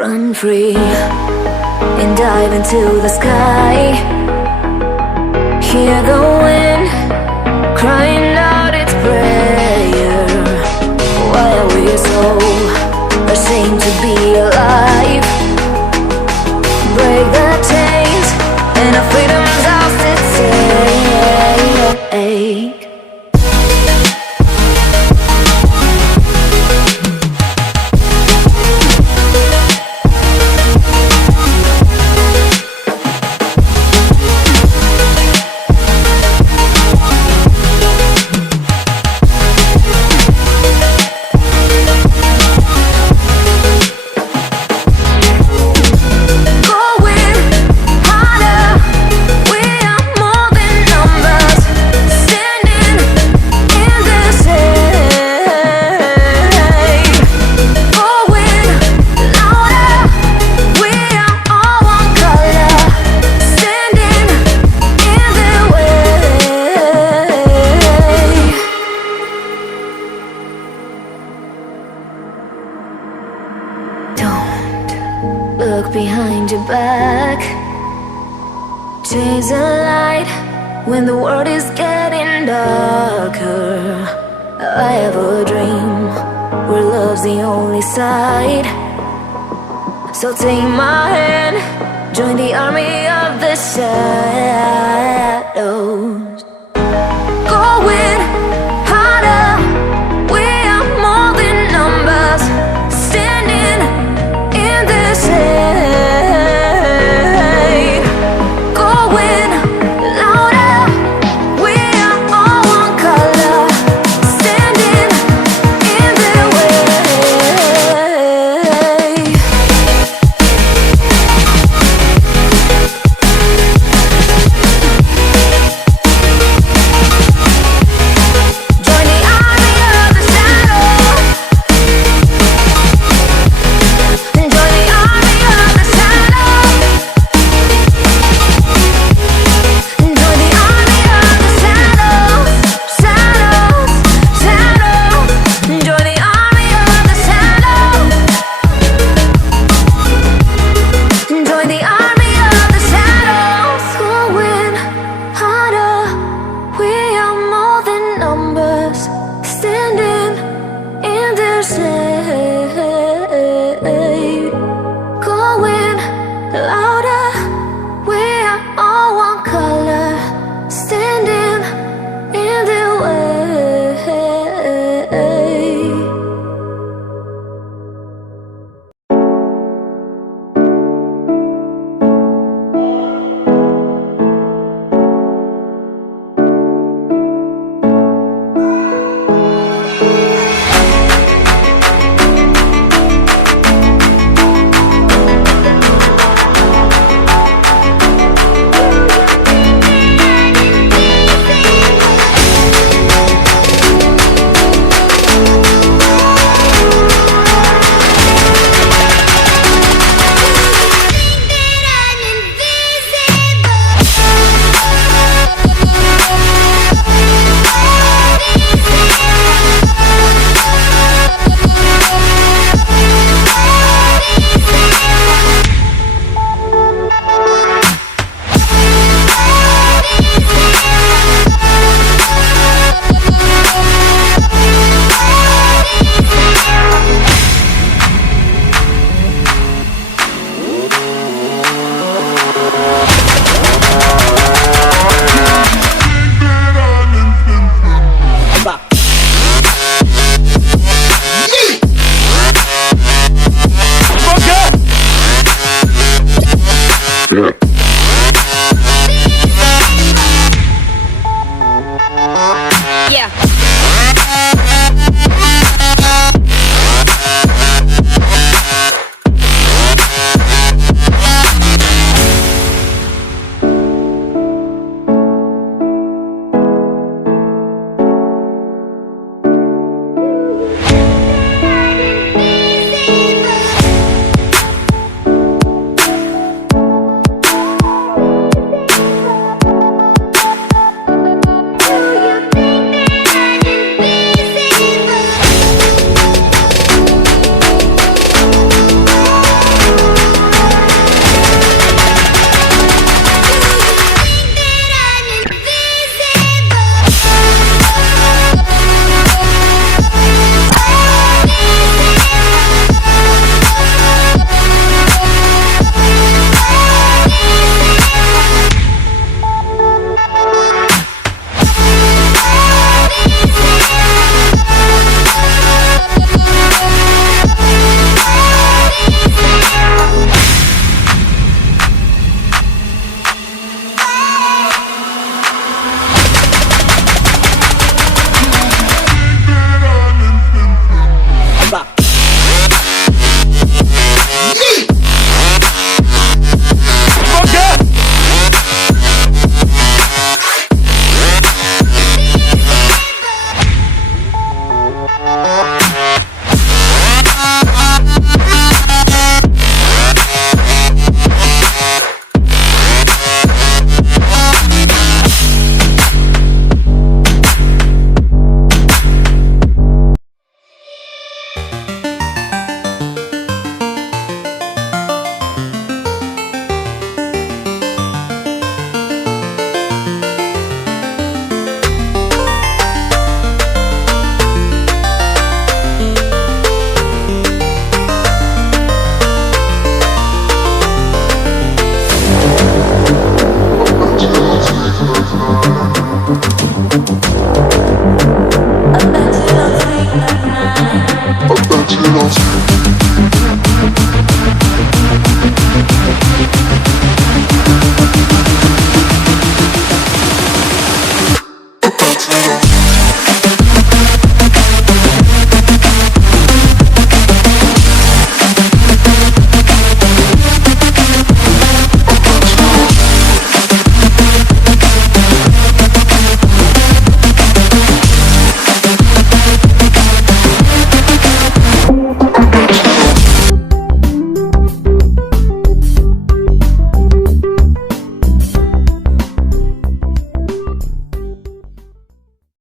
Run free and dive into the sky. Hear the wind crying out its prayer. Why are we so ashamed to be alive? Break the chains and our freedom's ours to take. Look behind your back. Chase a light when the world is getting darker. I have a dream where love's the only side. So take my hand, join the army of the shadows. Going harder, we are more than numbers. Standing in the shade, going louder. We are all one color, standing in the way. Join the army of the shadow. Join the army of the shadow. Join the army of the shadows, shadows, shadows. Join the army of the shadows. Join the army of the shadows. Going harder, we are more than numbers. Standing in the shade, going louder. We are all one color, standing in the way. Yeah. I bet you don't